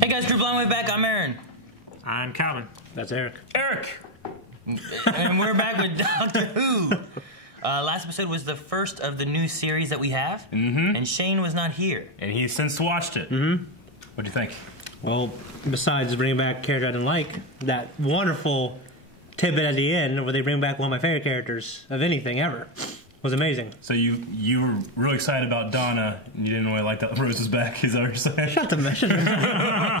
Hey guys, Group Long Way Back. I'm Aaron. I'm Calvin. That's Eric. Eric! And we're back with Doctor Who. Last episode was the first of the new series that we have, and Shane was not here. And he's since watched it. What'd you think? Well, besides bringing back a character I didn't like, that wonderful tidbit at the end where they bring back one of my favorite characters of anything ever was amazing. So you were really excited about Donna, and you didn't really like that Rose was back, is that what you're saying? Shut the mess.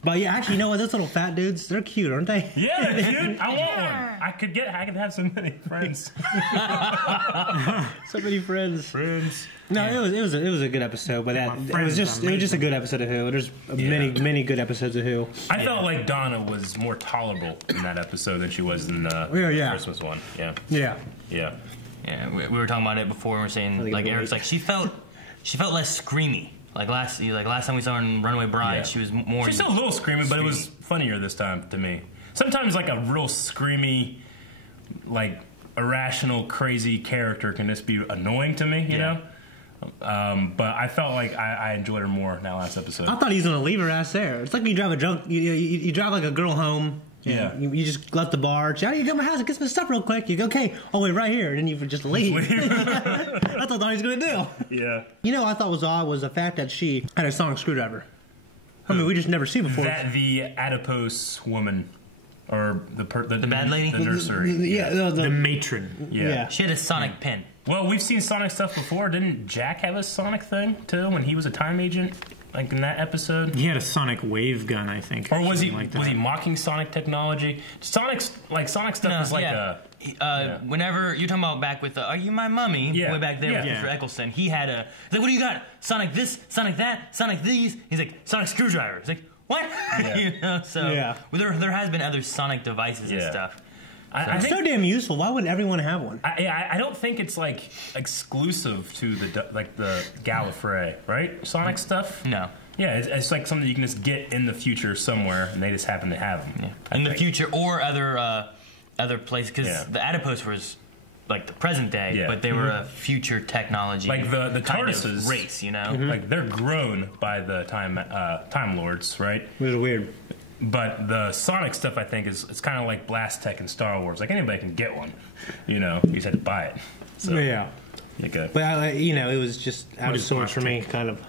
But yeah, actually, you know what? Those little fat dudes, they're cute, aren't they? Yeah, they're cute. I want one. I could have so many friends. So many friends. No, Yeah. it was a good episode, but it was just a good episode of Who. There's many good episodes of Who. I felt like Donna was more tolerable in that episode than she was in the Christmas one. Yeah. Yeah, we were talking about it before, and we were saying, like, Eric's like, she felt less screamy. Like last time we saw her in Runaway Bride, she was more... She's still a little screamy, but it was funnier this time to me. Sometimes, like, a real screamy, like, irrational, crazy character can just be annoying to me, you know? But I felt like I enjoyed her more in that last episode. I thought he was gonna leave her ass there. It's like when you drive a drunk, you drive like a girl home. Yeah. You just left the bar. How do you go to my house and get some stuff real quick? You go, okay, oh wait, right here, and then you just leave. That's what I thought he was gonna do. Yeah. You know what I thought was odd was the fact that she had a sonic screwdriver. I mean, we just never see before. That the adipose woman, or the bad lady, the nursery, the matron. Yeah. She had a sonic pin. Well, we've seen Sonic stuff before. Didn't Jack have a Sonic thing too when he was a time agent? Like in that episode, he had a sonic wave gun, I think. Or was he mocking Sonic technology? Sonic stuff is like whenever you're talking about back with "Are You My Mummy?" way back there with Mr. Eccleston, he had a. He's like, "What do you got? Sonic this, Sonic that, Sonic these." He's like, "Sonic screwdriver." He's like, "What?" You know, so there has been other Sonic devices and stuff. It's so damn useful. Why wouldn't everyone have one? I don't think it's like exclusive to the Gallifrey, right? Sonic stuff. No. Yeah, it's like something you can just get in the future somewhere, and they just happen to have them. Yeah. In the future or other places, because the adipose was like the present day, but they were a future technology. Like the kind TARDISes of race, you know. Like they're grown by the Time Lords, right? Which is weird. But the Sonic stuff, I think, it's kind of like Blast Tech in Star Wars. Like, anybody can get one. You know, you just had to buy it. So, But, you know, it was just out of sorts for me, kind of.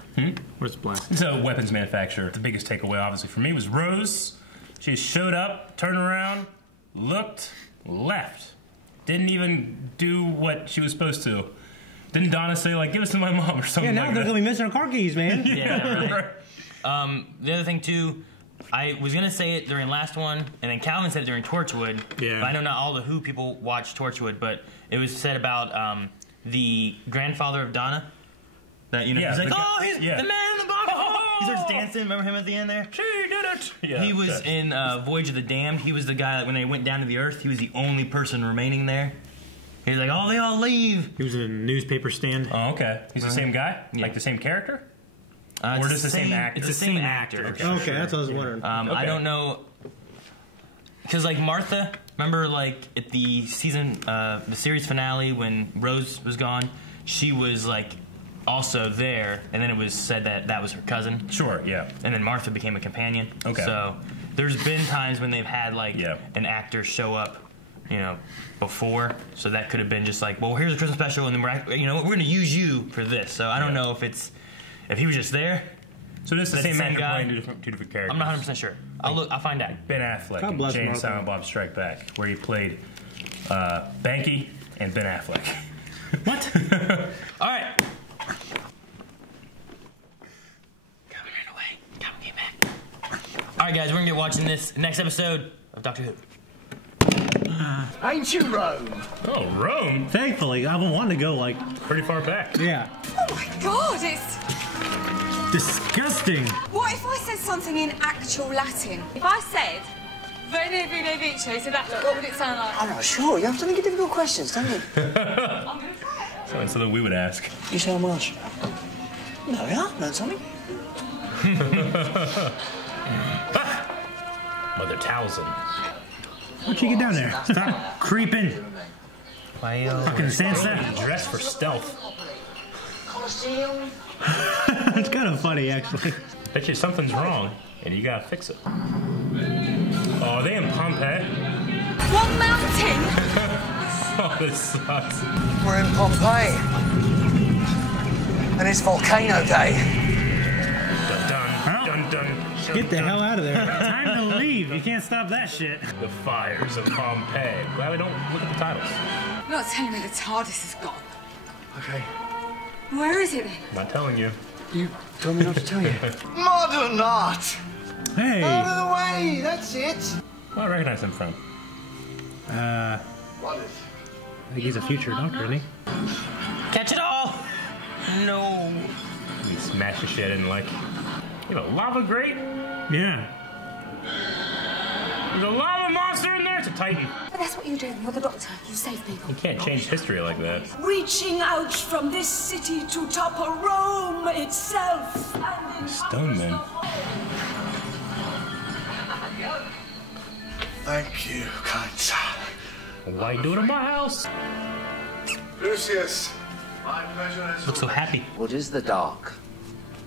Where's Blast? It's a weapons manufacturer. The biggest takeaway, obviously, for me was Rose. She showed up, turned around, looked, left. Didn't even do what she was supposed to. Didn't Donna say, like, give us to my mom or something now they're going to be missing her car keys, man. Right. The other thing, too, I was going to say it during last one, and then Calvin said it during Torchwood. Yeah. But I know not all the Who people watch Torchwood, but it was said about the grandfather of Donna. That, you know, he's like, he's the man in the box. He starts dancing. Remember him at the end there? She did it. Yeah, he was in Voyage of the Damned. He was the guy that when they went down to the Earth, he was the only person remaining there. He was like, oh, they all leave. He was in a newspaper stand. Oh, okay. He's the same guy? Yeah. Like the same character? Or just the same actor? It's the same actor. Okay, that's what I was wondering. I don't know, because like Martha, remember like at the the series finale when Rose was gone, she was like also there, and then it was said that was her cousin. Sure, yeah. And then Martha became a companion. Okay. So there's been times when they've had like an actor show up, you know, before. So that could have been just like, well, here's a Christmas special, and then we're going to use you for this. So I don't know if he was just there. So this is the same actor playing two different characters. I'm not 100% sure. I'll find out. Ben Affleck in Jay and Silent Bob Strike Back, where he played Banky and Ben Affleck. What? All right. Come right away. Come get back. All right, guys, we're going to get watching this next episode of Doctor Who. Ancient Rome. Oh, Rome? Thankfully, I've been wanting to go, like, pretty far back. Yeah. Oh my God, it's disgusting. What if I said something in actual Latin? If I said Vene Vine Vice, so what would it sound like? I'm not sure. You have to make difficult questions, don't you? I'm going to try it. So that we would ask. You say how much? No, yeah, learn something. Mother Towson. What'd you get down there? Stop creeping. Fucking Sansa. Dressed for stealth. Colosseum. It's kind of funny, actually. Bet you something's wrong, and you gotta fix it. Oh, they in Pompeii? What mountain? Oh, this sucks. We're in Pompeii. And it's volcano day. Dun dun, dun dun. Get the hell out of there. Time to leave. You can't stop that shit. The fires of Pompeii. Glad we don't look at the titles. You're not telling me the TARDIS is gone. Okay. Where is it then? I'm not telling you. You told me not to tell you. Modern art! Hey. Out of the way, that's it. Well, I recognize him from. I think he's a future doctor, isn't he? Catch it all! No. He smashed the shit in like. You have a lava grate? Yeah. There's a lava monster in there? It's a titan. But that's what you do. You're the doctor. You save people. You can't change history like that. Reaching out from this city to topple Rome itself. Stoneman. Thank you, kind sir. Why do it in my house? Lucius, my pleasure is... Look so happy. What is the dark,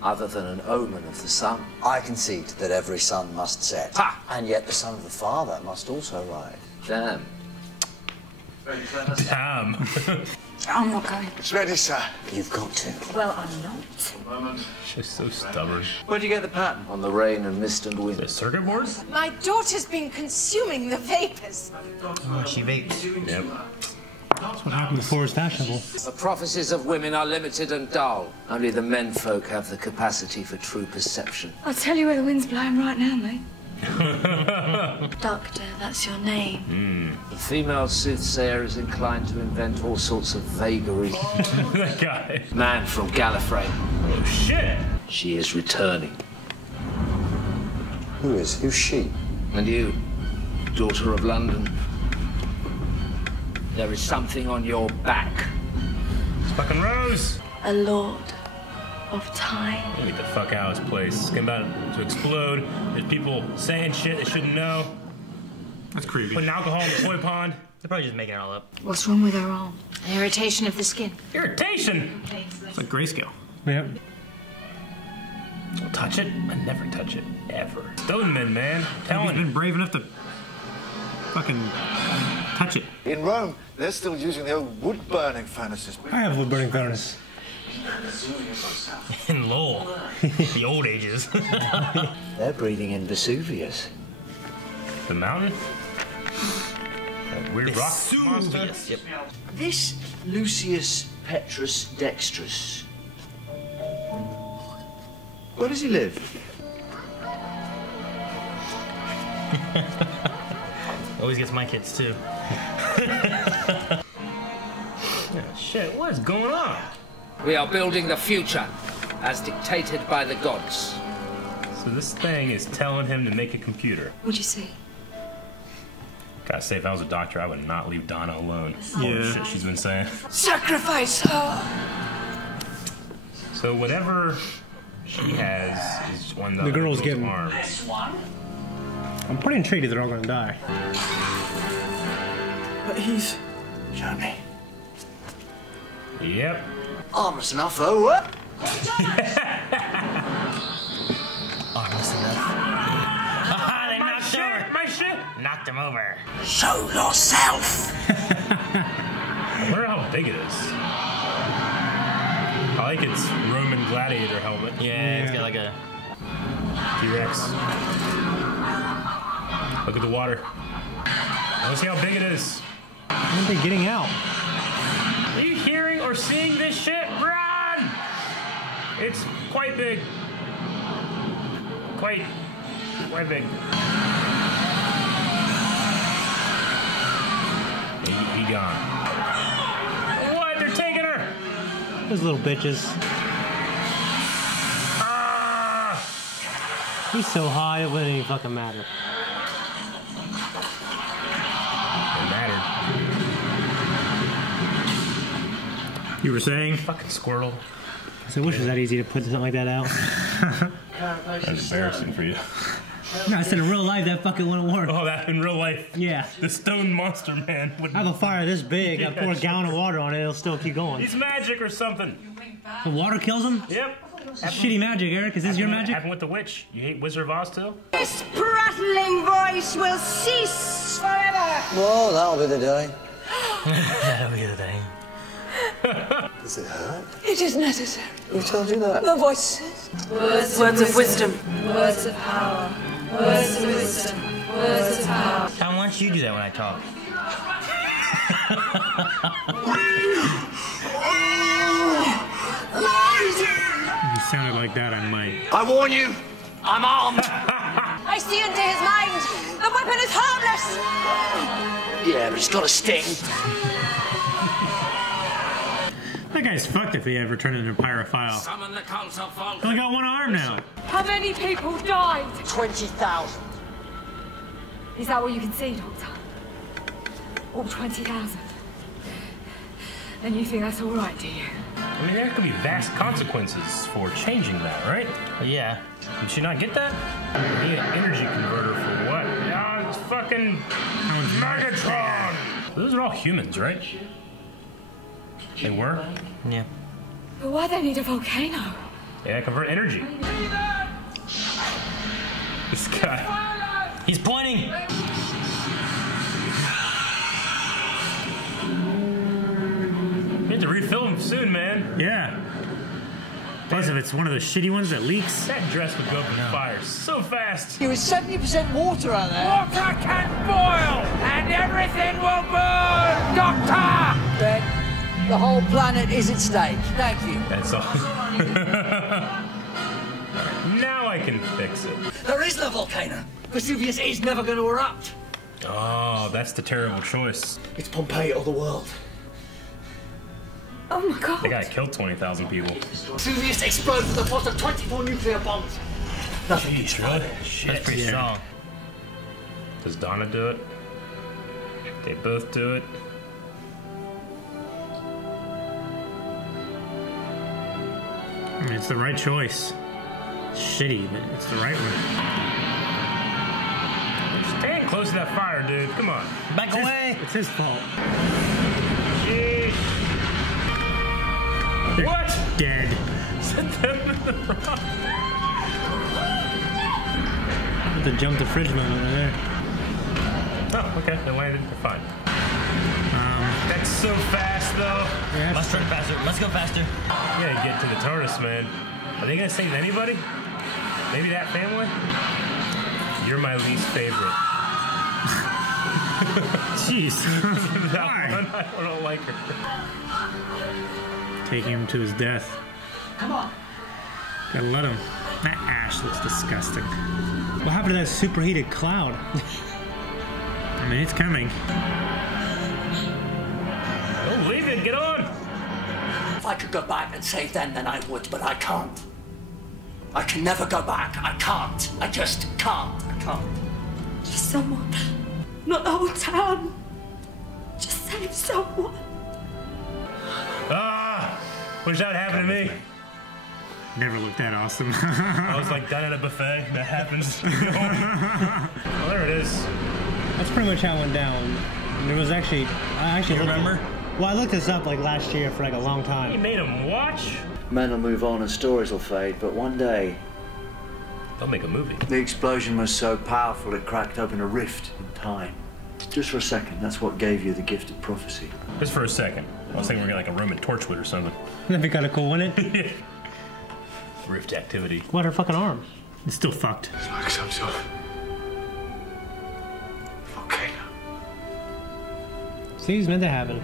other than an omen of the sun? I concede that every sun must set. Ha! And yet the son of the father must also rise. Damn. Very clever. Damn. I'm not going. It's ready, sir. You've got to. Well, I'm not. Moment. She's so stubborn. Where'd you get the pattern? On the rain and mist and wind. The circuit board? My daughter's been consuming the vapors. Oh, she vapes. Yep. That's what happened before it was fashionable. The prophecies of women are limited and dull. Only the menfolk have the capacity for true perception. I'll tell you where the wind's blowing right now, mate. Doctor, that's your name. The female soothsayer is inclined to invent all sorts of vagary. That guy. Man from Gallifrey. Oh, shit. She is returning. Who is? Who's she? And you, daughter of London. There is something on your back. It's fucking Rose. A lord of time. Get the fuck out of this place. It's about to explode. There's people saying shit they shouldn't know. That's creepy. Putting alcohol in the toy pond. They're probably just making it all up. What's wrong with her arm? Irritation of the skin. Irritation. It's like grayscale. Yep. Don't touch it. I never touch it. Ever. Stoneman, man. He's Telling you. been brave enough to fucking touch it. In Rome, they're still using the old wood-burning furnaces. I have a wood-burning furnace. In Lowell. The old ages. They're breathing in Vesuvius. The mountain? That weird rock monster? Yes, yep. This Lucius Petrus Dextrus. Where does he live? Always gets my kids, too. Yeah, shit, what is going on? We are building the future, as dictated by the gods. So this thing is telling him to make a computer. What'd you say? Gotta say, if I was a doctor, I would not leave Donna alone. All the Yeah. shit she's been saying. Sacrifice her. So whatever she has is one of The girl's getting- arms. I'm pretty intrigued if they're all gonna die. But he's... Show me. Yep. Armless enough, though, what? Armless enough. Aha, they knocked Shit, over. my shit! Knocked him over. Show yourself! I wonder how big it is. I like its Roman gladiator helmet. Yeah, it's got like a... T-Rex. Look at the water. Let's see how big it is. When are they getting out? Are you hearing or seeing this shit? Run! It's quite big. Quite big. He gone. What? They're taking her! Those little bitches. Ah! He's so high, it wouldn't even fucking matter. It mattered. You were saying? Fucking squirrel. So I wish it was that easy to put something like that out. That's embarrassing for you. No, I said in real life that fucking wouldn't work. Oh, that in real life. Yeah. The stone monster man would. I have a fire this big, I pour a gallon of water on it, it'll still keep going. He's magic or something. The water kills him? Yep. Shitty magic, Eric. Is this your magic? What happened with the witch? You hate Wizard of Oz too? This prattling voice will cease forever. Well, that'll be the day. That'll be the thing. Does it hurt? It is necessary. Who told you that? The voices. Words of wisdom. Words of power. Words of wisdom. Words of power. Tom, why don't you do that when I talk? If you sounded like that, I might. I warn you, I'm armed. I see into his mind. The weapon is harmless. Yeah, but it's got a sting. That guy's fucked if he ever turned into a pyrophile. Summon the cult of He only got one arm now. How many people died? 20,000. Is that what you can see, Doctor? All 20,000. And you think that's all right, do you? I mean, there could be vast consequences for changing that, right? Yeah. Did she not get that? You need an energy converter for what? Yeah, it's fucking Megatron! Those are all humans, right? They were? Yeah. But why they need a volcano? Yeah, convert energy. This guy. He's pointing. You have to refill him soon, man. Yeah. Plus, if it's one of the shitty ones that leaks. That dress would go up in fire so fast. There was 70% water out there. Water can boil, and everything will burn, Doctor! Ben, the whole planet is at stake. Thank you. That's all. Now I can fix it. There is no volcano. Vesuvius is never going to erupt. Oh, that's the terrible choice. It's Pompeii or the world. Oh my god. The guy killed 20,000 people. Vesuvius explodes with the force of 24 nuclear bombs. Nothing Jeez, really? Shit. That's pretty strong. Does Donna do it? They both do it. I mean, it's the right choice. It's shitty, but it's the right one. Stand close to that fire, dude. Come on. Back away. It's his fault. Jeez. They're What? dead. The jump the fridge moment right there. Oh, okay. They landed. They're fine. That's so fast, though. Yeah, Let's run faster. Let's go faster. You gotta get to the TARDIS, man. Are they gonna save anybody? Maybe that family? You're my least favorite. Jeez. That one, I don't like her. Taking him to his death. Come on. Gotta let him. That ash looks disgusting. What happened to that superheated cloud? I mean, it's coming. Don't leave it. Get on. If I could go back and save them, then I would, but I can't. I can never go back. I can't. I just can't. I can't. Just someone. Not the whole town. Just save someone. Ah! Wish that would happen to me. Never looked that awesome. I was like done at a buffet. That happens. Well, there it is. That's pretty much how it went down. There was actually, I actually remember? Well, I looked this up like last year for like a long You time. made him watch? Men will move on and stories will fade, but one day They'll make a movie. the explosion was so powerful it cracked open a rift in time. Just for a second, that's what gave you the gift of prophecy. Just for a second. I was thinking we are getting like a Roman Torchwood or something. That'd be kind of cool, wouldn't it? Yeah. Rift activity. What, her fucking arm? It's still fucked. It's like some sort of volcano. See, it's meant to happen.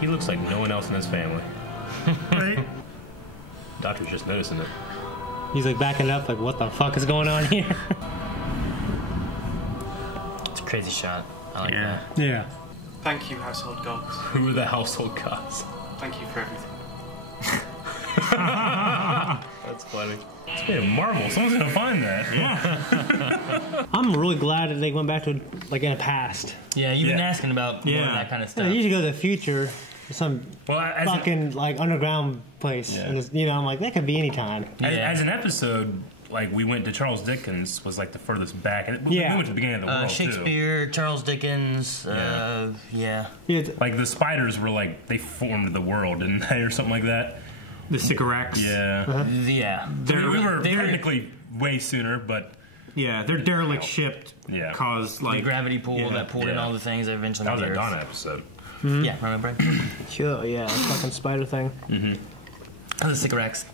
He looks like no one else in his family. Right? Doctor's just noticing it. He's like backing up, like, what the fuck is going on here? It's a crazy shot. I like Yeah. that. Yeah. Thank you, household gods. Who are the household gods? Thank you for everything. That's funny. It's made of marble. Someone's gonna find that. Yeah. I'm really glad that they went back to like in the past. Yeah, you've been Yeah. asking about more of Yeah. that kind of They stuff. usually go to the future, some Well, as, fucking like underground place, Yeah. and it's, you know, I'm like that could be any time. Yeah. as an episode, like we went to Charles Dickens was like the furthest back, and we went to the beginning of the world Shakespeare, too. Charles Dickens, like the spiders were like they formed the world, didn't they, or something like that? The Sycorax. Yeah, yeah. We were technically way sooner, but their derelict ship caused like the gravity pool that pulled in all the things that eventually. That was a Donna episode. Mm-hmm. Yeah, remember? Sure, yeah, fucking spider thing. Mm-hmm. That was the Sycorax.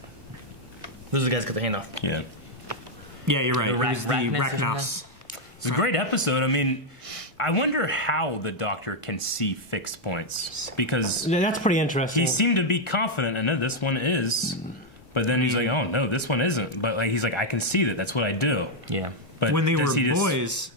Those are the guys cut the hand off. Yeah. Yeah, you're right. The It was the Rachnos. It's a great episode. I mean, I wonder how the Doctor can see fixed points, because that's pretty interesting. He seemed to be confident, and this one is, but then he's like, oh no, this one isn't. But like he's like, I can see that. That's what I do. Yeah. But when they were boys,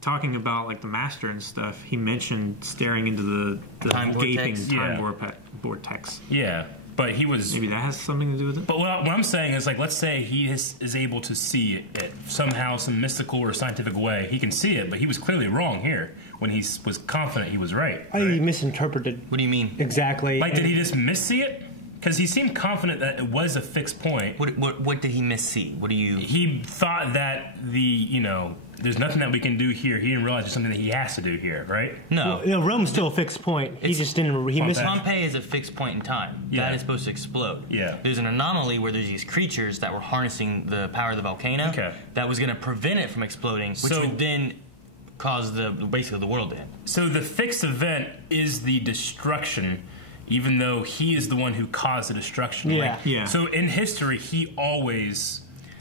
talking about like the Master and stuff, he mentioned staring into the time gaping vortex. time vortex. Yeah. But he was... Maybe that has something to do with it? But what I'm saying is, like, let's say he is able to see it somehow, some mystical or scientific way. He can see it, but he was clearly wrong here when he was confident he was right. I think he misinterpreted. What do you mean? Exactly. Like, did he just missee it? Because he seemed confident that it was a fixed point. What did he missee? What do you... He thought that there's nothing that we can do here. He didn't realize there's something that he has to do here, right? No. Well, Rome's still a fixed point. He just didn't... He missed Pompeii is a fixed point in time. Yeah. That is supposed to explode. Yeah. There's an anomaly where there's these creatures that were harnessing the power of the volcano that was going to prevent it from exploding, which would then cause basically the world to end. So the fixed event is the destruction, even though he is the one who caused the destruction. Yeah. Yeah. So in history, he always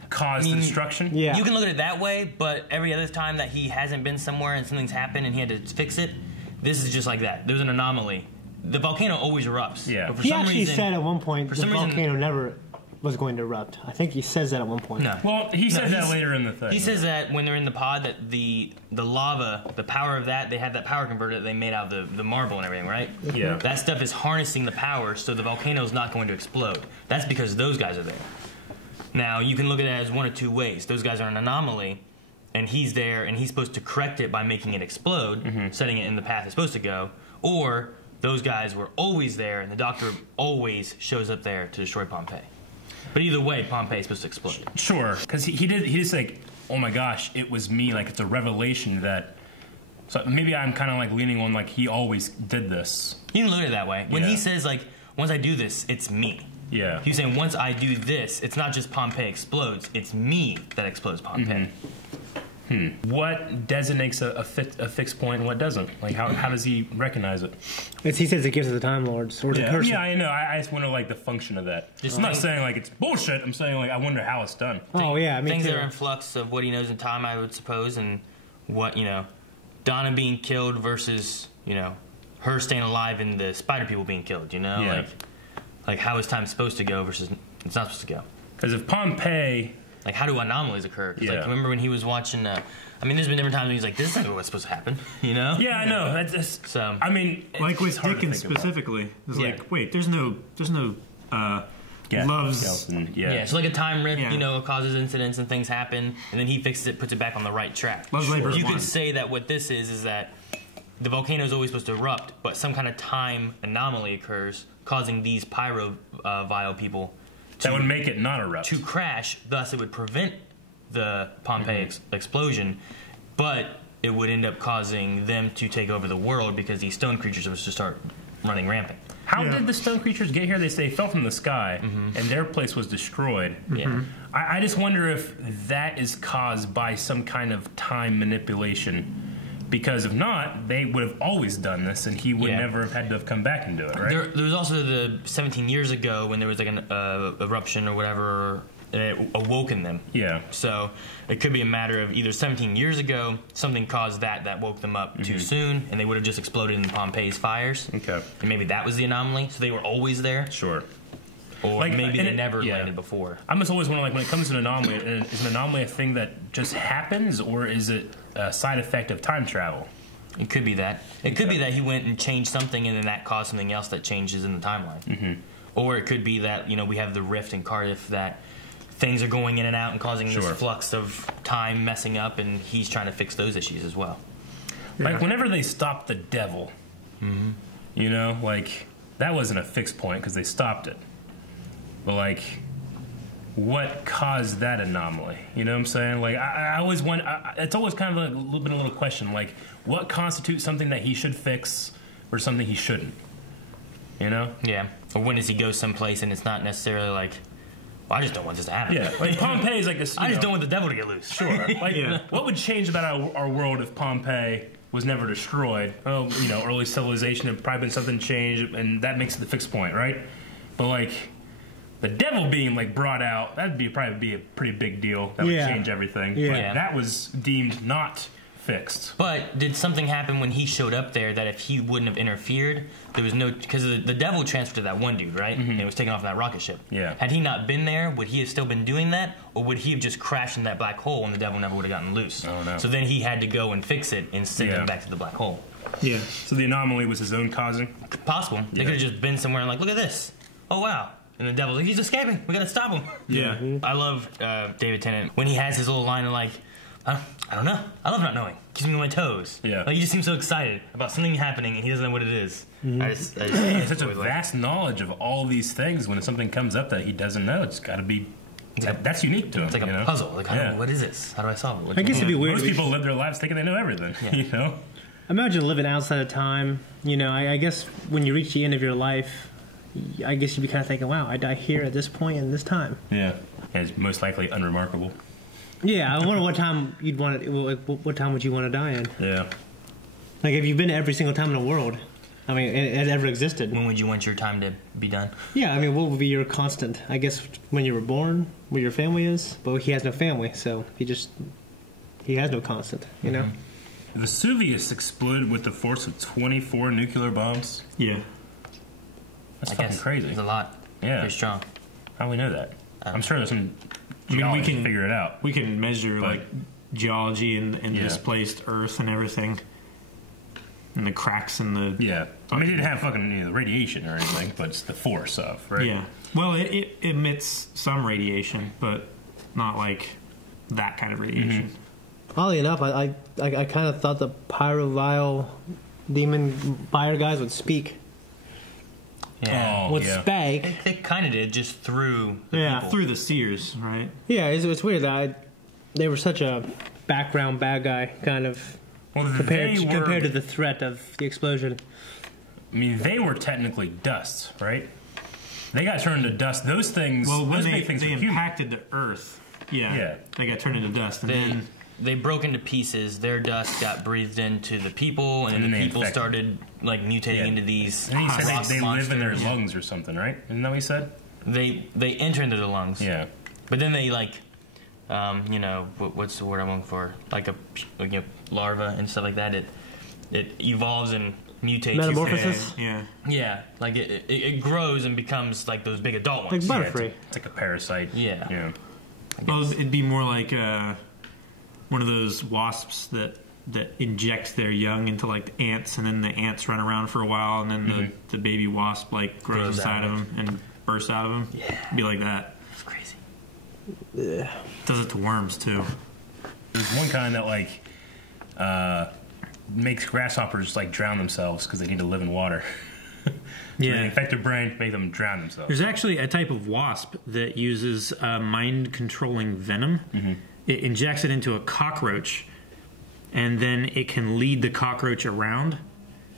caused the destruction. Yeah. You can look at it that way, but every other time that he hasn't been somewhere and something's happened and he had to fix it, this is just like that. There's an anomaly. The volcano always erupts. Yeah. But for he some actually reason, said at one point for the some reason- volcano never was going to erupt. I think he says that at one point. No. Well, he said that later in the thing. He says that when they're in the pod, that the lava, the power of that, they had that power converter that they made out of the marble and everything, right? Yeah. That stuff is harnessing the power, so the volcano's not going to explode. That's because those guys are there. Now, you can look at it as one of two ways. Those guys are an anomaly, and he's there, and he's supposed to correct it by making it explode, setting it in the path it's supposed to go, or those guys were always there, and the Doctor always shows up there to destroy Pompeii. But either way, Pompeii is supposed to explode. Sure, because he just like, oh my gosh, it was me. Like, it's a revelation that... So maybe I'm kind of like leaning on like he always did this. You can look at it that way. When he says like, once I do this, it's me. Yeah. He's saying once I do this, it's not just Pompeii explodes, it's me that explodes Pompeii. What designates a fixed point and what doesn't? Like, how does he recognize it? He says it gives it the Time Lords. Or the person. Yeah, I know. I just wonder, like, the function of that. I'm not saying, like, it's bullshit. I'm saying, like, I wonder how it's done. Oh, yeah, me Things too. that are in flux of what he knows in time, I would suppose, and what, Donna being killed versus, her staying alive and the spider people being killed, Yeah. Like how is time supposed to go versus it's not supposed to go. Because if Pompeii... Like, how do anomalies occur? Yeah. Like, remember when he was watching... there's been different times when he's like, this isn't what's supposed to happen, Yeah, I know. That's so... I mean... Like with it's hard to Dickens think about. specifically. It's like, wait, there's no loves... Skeleton, Yeah, so like a time rift, causes incidents and things happen, and then he fixes it, puts it back on the right track. Loves Labor's You Wine. could say that what this is that the volcano is always supposed to erupt, but some kind of time anomaly occurs, causing these pyro-vile people that would make it not erupt. to crash. Thus, it would prevent the Pompeii explosion, but it would end up causing them to take over the world because these stone creatures was to start running rampant. How did the stone creatures get here? They say they fell from the sky, and their place was destroyed. Yeah. I just wonder if that is caused by some kind of time manipulation. Because if not, they would have always done this, and he would never have had to have come back and do it, right? There was also the 17 years ago when there was like an eruption or whatever, and it awoken them. Yeah. So it could be a matter of either 17 years ago, something caused that woke them up too soon, and they would have just exploded in Pompeii's fires. Okay. And maybe that was the anomaly, so they were always there. Sure. Or Like, maybe and they it- never yeah. landed before. I'm just always wondering, like, when it comes to an anomaly, is an anomaly a thing that just happens, or is it a side effect of time travel? It could be that. It could be that he went and changed something, and then that caused something else that changes in the timeline. Or it could be that, we have the rift in Cardiff, that things are going in and out and causing this flux of time messing up, and he's trying to fix those issues as well. Like, whenever they stopped the devil, like, that wasn't a fixed point because they stopped it. But, like, what caused that anomaly? You know what I'm saying? Like, I always want. It's always kind of a little question. Like, what constitutes something that he should fix or something he shouldn't? You know? Yeah. Or when does he go someplace and it's not necessarily like, well, I just don't want this to happen. Yeah. Like Pompeii is like this. I just don't want the devil to get loose. Sure. Like, what would change about our world if Pompeii was never destroyed? Oh, you know, early civilization had probably been something changed, and that makes it the fixed point, right? But like, the devil being like brought out, that'd probably be a pretty big deal. That would change everything. Yeah. But that was deemed not fixed. But did something happen when he showed up there that if he wouldn't have interfered, there was no, because the devil transferred to that one dude, right? And it was taken off that rocket ship. Yeah. Had he not been there, would he have still been doing that, or would he have just crashed in that black hole and the devil never would have gotten loose? I don't know. So then he had to go and fix it and send him back to the black hole. Yeah. So the anomaly was his own causing? Possible. They could have just been somewhere and like, look at this. Oh wow. And the devil's like, he's escaping. We gotta stop him. Yeah. I love David Tennant when he has his little line of like, I don't know. I love not knowing. Keeps me on my toes. Yeah. Like he just seems so excited about something happening and he doesn't know what it is. I just He has such a vast knowledge of all these things. When something comes up that he doesn't know, it's got to be. That's unique to him. It's like a puzzle. Like, what is this? How do I solve it? I guess it'd be weird. Most people live their lives thinking they know everything. Yeah. You know. Imagine living outside of time. You know, I guess when you reach the end of your life, I guess you'd be kind of thinking, wow, I die here at this point and this time. Yeah. And it's most likely unremarkable. Yeah, I wonder what time you'd want to, what time would you want to die in? Yeah. Like, if you've been to every single time in the world, I mean, it ever existed. When would you want your time to be done? Yeah, I mean, what would be your constant? I guess when you were born, where your family is, but he has no family, so he has no constant, you know? Vesuvius exploded with the force of 24 nuclear bombs. Yeah. That's fucking crazy. It's a lot. Yeah. Pretty strong. How do we know that? I'm sure there's some. I mean, we can figure it out. We can measure like geology and Yeah. displaced Earth and everything, and the cracks in the. Yeah. I mean, it didn't have fucking radiation or anything, but it's the force of, right? Yeah. Well, it emits some radiation, but not like that kind of radiation. Oddly enough, I kind of thought the pyrovile demon fire guys would speak. Yeah. Would speak. They kind of did, just through the people. Through the seers, right? Yeah, it's weird that they were such a background bad guy, kind of, compared to the threat of the explosion. I mean, they were technically dust, right? They got turned into dust. Those things, Well, when those they big things were impacted the Earth, they got turned into dust, and then they broke into pieces. Their dust got breathed into the people, and then the people started like mutating into these. And he said they live in their monsters. lungs or something, right? Isn't that what he said? They enter into the lungs. Yeah. But then they like, you know, what's the word I'm looking for? Like larva and stuff like that. It evolves and mutates. Metamorphosis? Yeah. Like it grows and becomes like those big adult Like ones. Butterfree. It's like a parasite. Yeah. well, it'd be more like one of those wasps that injects their young into like ants, and then the ants run around for a while, and then the baby wasp like grows inside of them and bursts out of them. Yeah. Be like that. It's crazy. Does it to worms too. There's one kind that like makes grasshoppers like drown themselves because they need to live in water. They infect their brain, make them drown themselves. There's actually a type of wasp that uses mind-controlling venom. It injects it into a cockroach, and then it can lead the cockroach around,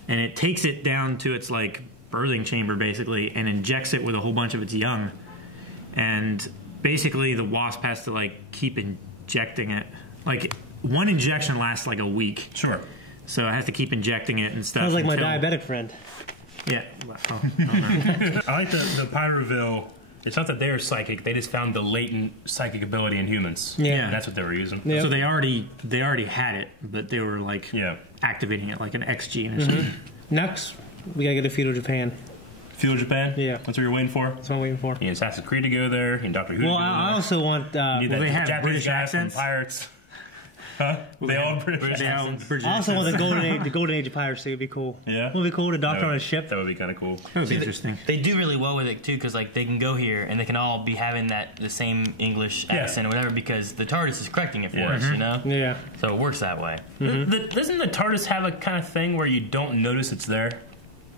and it takes it down to its like birthing chamber basically, and injects it with a whole bunch of its young. And basically, the wasp has to like keep injecting it. Like one injection lasts like a week. Sure. So I have to keep injecting it and stuff. Sounds like my diabetic friend. Yeah. I like the Pyroville. It's not that they're psychic; they just found the latent psychic ability in humans. Yeah. And that's what they were using. Yeah. So they already had it, but they were like activating it like an X gene or something. Next, we gotta go to feudal Japan. Feudal Japan. Yeah. That's what you're waiting for. That's what I'm waiting for. You need Assassin's Creed to go there. You need Doctor Who to Well, go there. I also want. You need they have Japanese British guy from accents? Pirates. Huh? They all British. I also want the golden age of piracy. Would be cool. Yeah. Would be cool. The Doctor on a ship. That would be kind of cool. That was interesting. They do really well with it too, because like they can go here and they can all be having the same English accent or whatever, because the TARDIS is correcting it for us, you know. Yeah. So it works that way. Doesn't the TARDIS have a kind of thing where you don't notice it's there?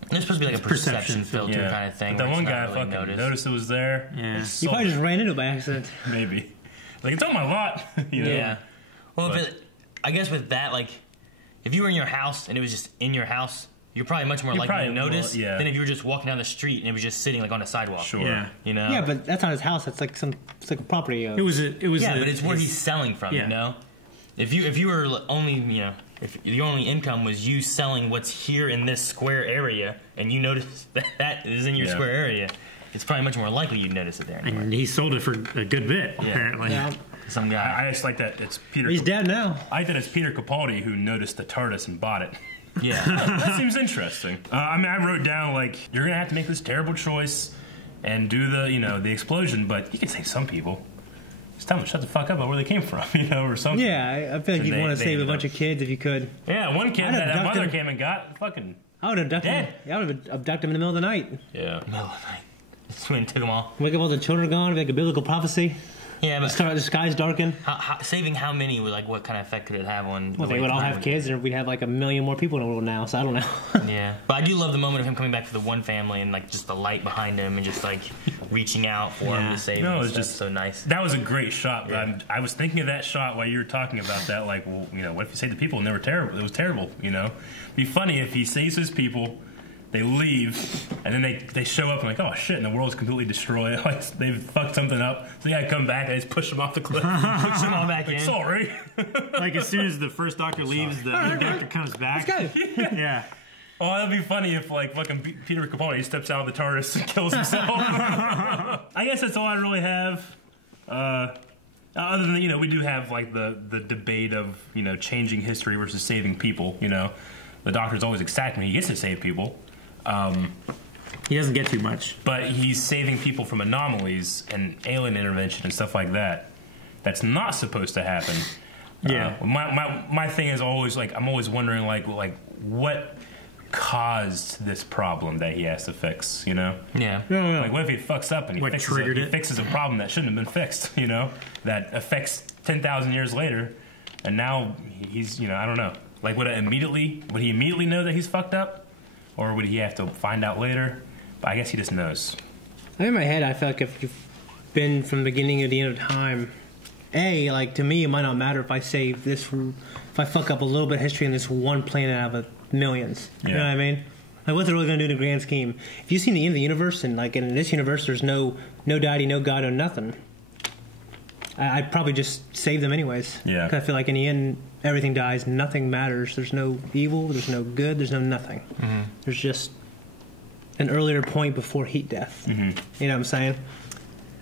It's supposed to be like a perception filter kind of thing. But that one guy fucking noticed it was there. Yeah. You probably just ran into it by accident. Maybe. Like, it's on my lot. You know? Yeah. Well, I guess with that, like, if you were in your house and it was just in your house, you're probably much more likely to notice than if you were just walking down the street and it was just sitting like on a sidewalk. Sure. Yeah. You know. Yeah, but that's not his house. That's like it's like a property. It was. Yeah, but it's where he's selling from. You know. If you were only if your only income was you selling what's here in this square area and you notice that is in your square area, it's probably much more likely you'd notice it there. Anyway. And he sold it for a good bit. Apparently. Yeah. Some guy. I just like that it's Peter. He's dead now. I think it's Peter Capaldi who noticed the TARDIS and bought it. Yeah. That seems interesting. I mean, I wrote down, like, you're going to have to make this terrible choice and do the explosion, but you can save some people. Just tell them to shut the fuck up about where they came from, or something. Yeah, I feel like you'd want to save a bunch of kids if you could. Yeah, one kid that mother came and got fucking I would abduct him. Yeah, I would abduct him in the middle of the night. Yeah. Middle of the night. Just went and took them all. Wake up, all the children are gone, like a biblical prophecy. Yeah, but the sky's darkened. Saving how many? Like, what kind of effect could it have on? Well, they would all have kids, and we'd have like 1 million more people in the world now. So I don't know. Yeah, but I do love the moment of him coming back to the one family and like just the light behind him and just like reaching out for him to save him. No, it was just so nice. That was a great shot. Yeah. I was thinking of that shot while you were talking about that. Like, well, what if you saved the people and they were terrible? It was terrible. It'd be funny if he saves his people. They leave, and then they show up and like, oh shit, and the world's completely destroyed. Like, they've fucked something up. So they gotta come back and just push them off the cliff. Push them all back in. Sorry. Like, as soon as the first doctor leaves, the other doctor comes back. Let's go. Yeah. Oh, that'd be funny if like fucking Peter Capaldi steps out of the TARDIS and kills himself. I guess that's all I really have. Other than we do have like the debate of changing history versus saving people. The Doctor's always ecstatic when he gets to save people. He doesn't get too much, but he's saving people from anomalies and alien intervention and stuff like that. That's not supposed to happen. Yeah. My thing is always like I'm always wondering like what caused this problem that he has to fix. Yeah. Like what if he fucks up and he fixes a problem that shouldn't have been fixed. That affects 10,000 years later, and now he's I don't know. Like would he immediately know that he's fucked up? Or would he have to find out later? But I guess he just knows. In my head, I feel like if you've been from the beginning to the end of time, to me, it might not matter if I save this, if I fuck up a little bit of history in this one planet out of millions. Yeah. You know what I mean? Like, what's it really going to do in the grand scheme? If you've seen the end of the universe, and like in this universe, there's no deity, no God, no nothing. I'd probably just save them anyways. Yeah. Because I feel like in the end, everything dies, nothing matters. There's no evil, there's no good, there's no nothing. Mm-hmm. There's just an earlier point before heat death. Mm-hmm. You know what I'm saying?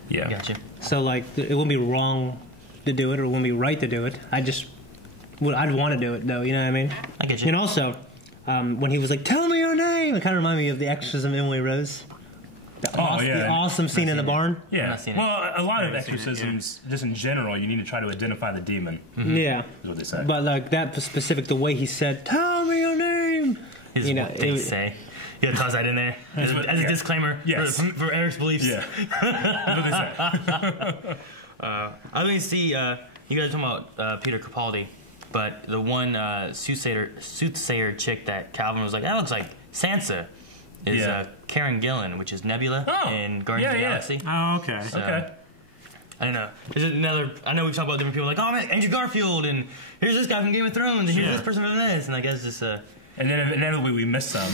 Yeah. Gotcha. So, like, it wouldn't be wrong to do it, or it wouldn't be right to do it. I'd want to do it, though. You know what I mean? I get you. And also, when he was like, "Tell me your name," it kind of reminded me of The Exorcism, Emily Rose. The awesome scene in the barn. Yeah. Well, a lot of exorcisms, just in general, you need to try to identify the demon. Mm-hmm. Yeah. Is what they say. But like that specific, the way he said, "Tell me your name." Is what they say. You gotta toss that in there as a disclaimer for Eric's beliefs. Yeah. That's what they say. I didn't see you guys are talking about Peter Capaldi, but the one soothsayer chick that Calvin was like, that looks like Sansa. Is Karen Gillan, which is Nebula in Guardians of the Galaxy. Oh, okay. So, okay. I don't know. There's another. I know we've talked about different people like, oh man, Andrew Garfield, and here's this guy from Game of Thrones, and here's this person from this, and I guess just and then inevitably we missed some.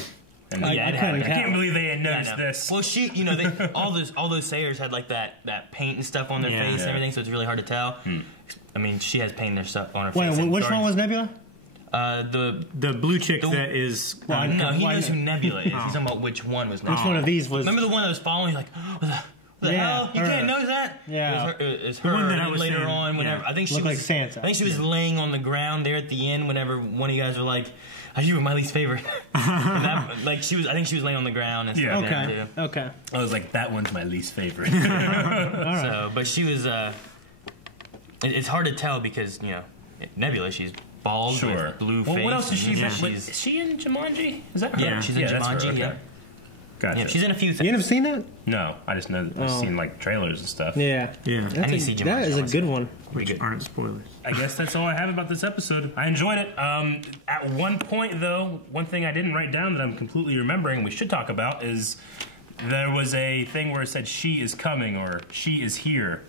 And I can't believe they had noticed this. Well, they, all those sayers had like that paint and stuff on their face and everything, so it's really hard to tell. I mean, she has paint and their stuff on her face. Wait, which one was Nebula? The blue chick that is. No, he knows who Nebula is. He's talking about which one was Nebula. Which one of these was? Remember the one that was following? Like, what the hell? You can't know that? Yeah. It's her. The one that I was later on, whenever I think she was like Sansa. I think she was laying on the ground there at the end. Whenever one of you guys were like, "You were my least favorite." I think she was laying on the ground and stuff. Okay. Okay. I was like, that one's my least favorite. So, but she was. It's hard to tell because Nebula, she's bald with blue face. What else is she? Is she in Jumanji? Is that her? Yeah, she's in Jumanji. Yeah. Gotcha. Yeah, she's in a few things. You never seen that? No, I just know that I've seen like trailers and stuff. Yeah. I need to see Jumanji. That is a good one. which aren't spoilers. I guess that's all I have about this episode. I enjoyed it. At one point, though, one thing I didn't write down that I'm completely remembering and we should talk about is there was a thing where it said "she is coming" or "she is here."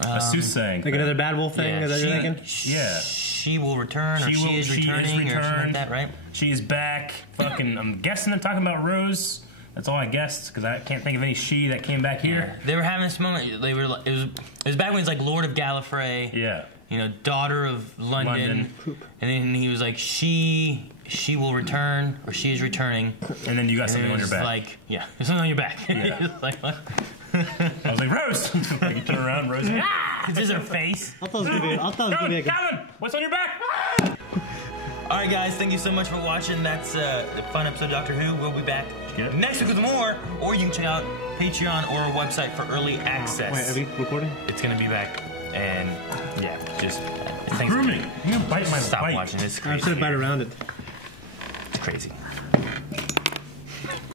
A soothsaying. Like another Bad Wolf thing? Is that you're thinking? Yeah. She will return, or she is returning, or something like that, right? She is back. Fucking, I'm guessing they're talking about Rose. That's all I guessed, because I can't think of any she that came back here. They were having this moment. They were. It was back when he was like Lord of Gallifrey. Yeah. You know, daughter of London. And then he was like, she will return, or she is returning. And then you got something on your back. Like, yeah, there's something on your back. Yeah. Like, what? I was like, Rose! Like, you turn around, Rose. It's just her face. I thought it was gonna be Calvin, what's on your back? All right, guys, thank you so much for watching. That's a fun episode of Doctor Who. We'll be back next week with more, or you can check out Patreon or our website for early access. Wait, are we recording? It's gonna be back, and yeah, just grooming. You're gonna bite my Stop bite. watching. It's I'm crazy. just gonna bite around it. It's crazy.